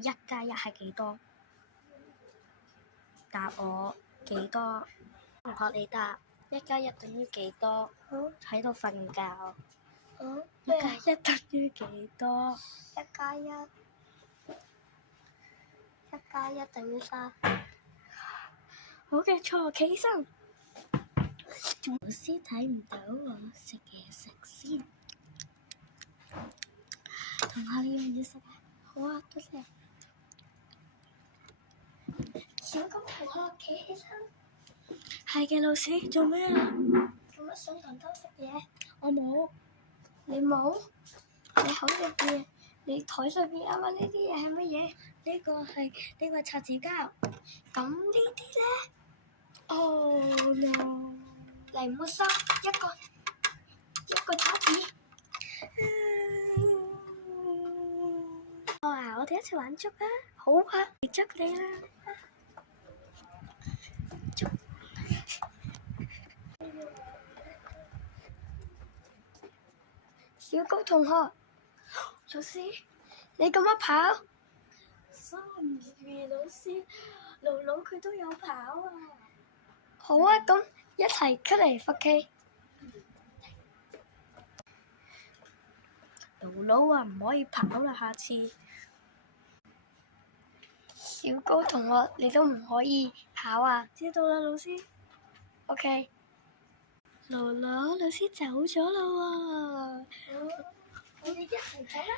道1+1係幾多？答我幾多？同學你答1+1等於幾多？喺度瞓覺。1+1等於幾多？1+1等於3。好嘅，錯，企起身。老師睇唔到我，食嘢食先。同學你要唔要食啊？好啊，多謝。小高同學企起身。係嘅，老師做咩啊？做乜上堂偷食嘢？我冇。你冇？你口入邊？你台上邊啱啱呢啲嘢係乜嘢？呢個係擦紙膠。咁呢啲咧Oh no！嚟沒收一個叉子。我哋一齊玩捉啊！好啊，嚟捉你啦！捉。小高同學，老師，你咁樣跑？Sorry，老師，盧盧佢都有跑啊！好啊，咁一齊出嚟罰企。盧盧啊，唔可以跑啦，下次。小高同學，你都唔可以跑啊！知道啦，老師。OK。盧盧，老師走咗啦喎。我哋一齊走啦。